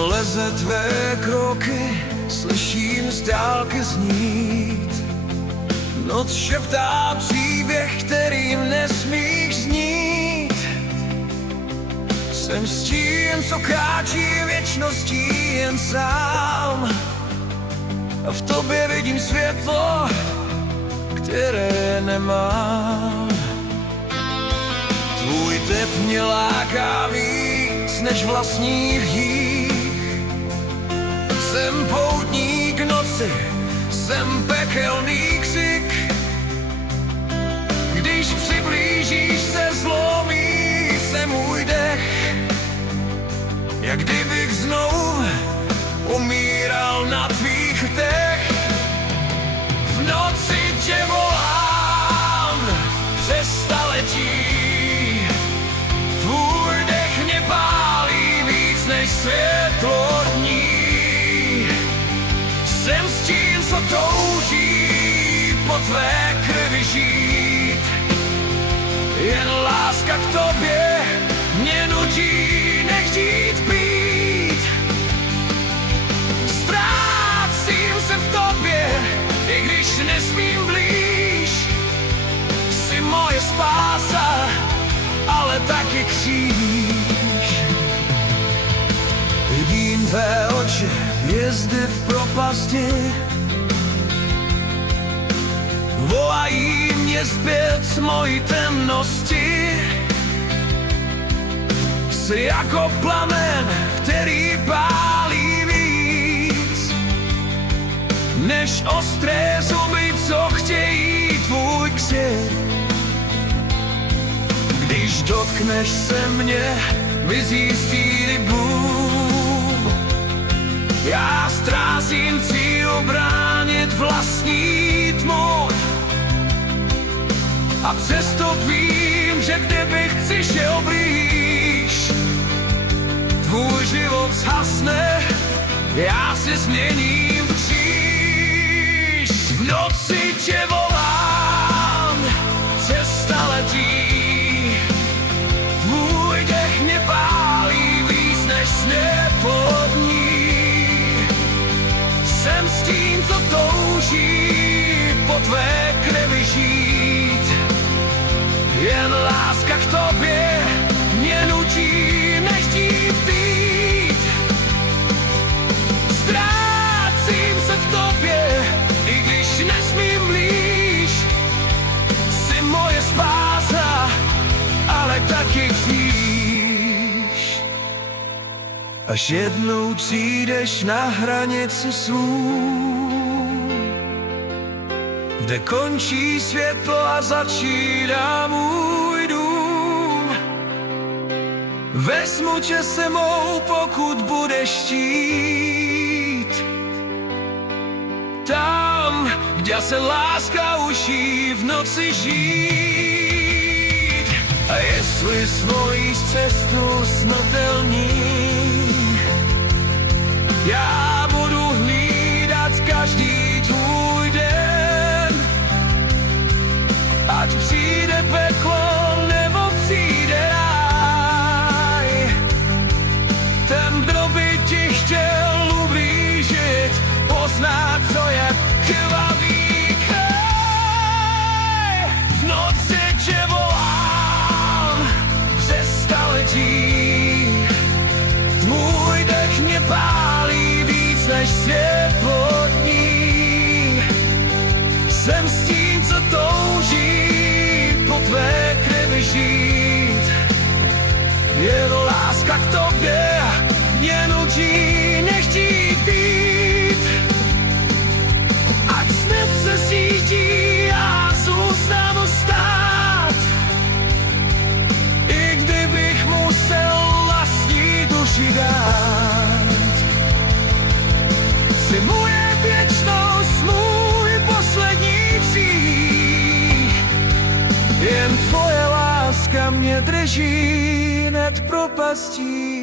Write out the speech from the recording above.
leze tvé kroky, slyším z dálky znít. Noc šeptá příběh, kterým nesmíš znít. Jsem s tím, co kráčí věčností jen sám, a v tobě vidím světlo, které nemám. Tvůj tep mě láká víc než vlastní hřích. Jsem poutník noci, jsem pekelný křik. Když přiblížíš se, zlomí se můj dech, jak kdybych znovu umíral na tvých rtech. V noci tě volám přes staletí, tvůj dech mě pálí víc než světlo dní. Jsem s tím, co touží po tvé krvi žít. Jen láska k tobě mě nutí nechtít být. Ztrácím se v tobě, i když nesmím blíž. Jsi moje spása, ale taky kříž. Vidím tvé oči, hvězdy v propasti, volají mě zpět z mojí temnosti. Jsi jako plamen, který pálí víc než ostré zuby, co chtějí tvůj ksich. Když dotkneš se mě, mizí stíny bůh. Já ztrácím cíl bránit vlastní tmu, a přesto vím, že kdybych přišel blíž, tvůj život zhasne, já se změním v kříž. V noci tě volám přes staletí, tvůj dech mě pálí víc než světlo dní. Jsem s tím, co touží po tvé krvi žít. Jen láska k tobě mě nutí nechtít být. Ztrácím se v tobě, i když nesmím blíž. Jsi moje spása, ale taky kříž. Až jednou přijdeš na hranici snů, kde končí světlo a začíná můj dům. Vezmu tě sebou, pokud budeš chtít. Tam, kde se láska učí v noci žít. A jestli svojí cestu smrtelní, já budu hlídat každý tvůj den. Ať přijde peklo, nebo přijde ráj, ten, kdo by ti chtěl ublížit, pozná, co je krvavý kraj. V noci tě volám přes staletí, tvůj dech mě pálí víc než světlo dní. Jsem s tím, co touží po tvé krvi žít. Jen láska k tobě mě nutí nechtít být. Ať snad se sítí, já zůstanu stát, i kdybych musel vlastní duši dát. Jsi moje věčnost, můj poslední příh. Jen tvoje láska mě drží nad propastí.